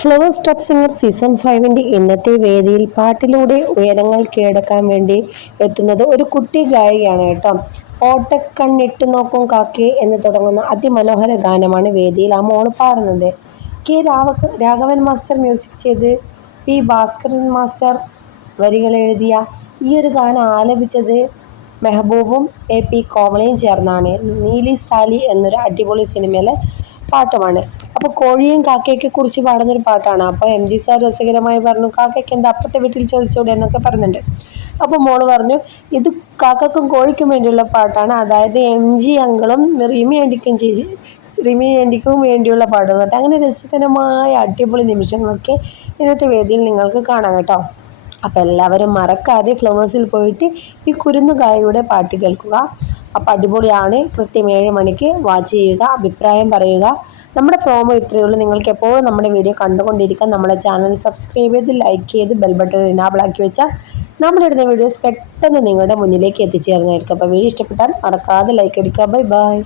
Flowers top singer season 5 ഇന്നത്തെ വേദിയിൽ പാട്ടിലൂടെ ഉയരങ്ങൾ കീഴടക്കാൻ വേണ്ടി എത്തുന്നത് ഒരു കുട്ടി ഗായികയാണ് കേട്ടോ. ഓട്ടക്കണ്ണിട്ട് നോക്കും കാക്കേ എന്ന് തുടങ്ങുന്ന അതിമനോഹര ഗാനമാണ് വേദിയിൽ ആ മോള് പാടുന്നത്. രാഘവൻ മാസ്റ്റർ മ്യൂസിക് ചെയ്ത് പി ഭാസ്കരൻ മാസ്റ്റർ വരികൾ എഴുതിയ ഈ ഒരു ഗാനം ആലപിച്ചത് മെഹബൂബും പി കോമളയും ചേർന്നാണ്. നീലി സാലി എന്നൊരു അടിപൊളി സിനിമയിലെ പാട്ടുമാണ്. അപ്പോൾ കോഴിയും കാക്കയൊക്കെ കുറിച്ച് പാടുന്നൊരു പാട്ടാണ്. അപ്പോൾ എം ജി സാർ രസകരമായി പറഞ്ഞു, കാക്കയ്ക്ക് എന്താ അപ്പുറത്തെ വീട്ടിൽ ചോദിച്ചൂടെ എന്നൊക്കെ പറയുന്നുണ്ട്. അപ്പോൾ മോള് പറഞ്ഞു, ഇത് കാക്കക്കും കോഴിക്കും വേണ്ടിയുള്ള പാട്ടാണ്, അതായത് എം ജി അങ്കിളും റിമി ആൻറ്റിക്കും വേണ്ടിയുള്ള പാട്ട് എന്നിട്ട് അങ്ങനെ രസകരമായ അടിപൊളി നിമിഷങ്ങളൊക്കെ ഇന്നത്തെ വേദിയിൽ നിങ്ങൾക്ക് കാണാം കേട്ടോ. അപ്പോൾ എല്ലാവരും മറക്കാതെ ഫ്ലവേഴ്സിൽ പോയിട്ട് ഈ കുരുന്നു ഗായിയുടെ പാട്ട് കേൾക്കുക. അപ്പോൾ അടിപൊളിയാണ്. കൃത്യം 7 മണിക്ക് വാച്ച് ചെയ്യുക, അഭിപ്രായം പറയുക. നമ്മുടെ പ്രോമോ ഇത്രയേ ഉള്ളൂ. നിങ്ങൾക്ക് എപ്പോഴും നമ്മുടെ വീഡിയോ കണ്ടുകൊണ്ടിരിക്കാൻ നമ്മുടെ ചാനൽ സബ്സ്ക്രൈബ് ചെയ്ത് ലൈക്ക് ചെയ്ത് ബെൽ ബട്ടൺ ഇനാബിൾ ആക്കി വെച്ചാൽ നമ്മളിടുന്ന വീഡിയോസ് പെട്ടെന്ന് നിങ്ങളുടെ മുന്നിലേക്ക് എത്തിച്ചേർന്നതായിരിക്കും. അപ്പോൾ വീഡിയോ ഇഷ്ടപ്പെട്ടാൽ മറക്കാതെ ലൈക്ക് അടിക്കുക. Bye bye.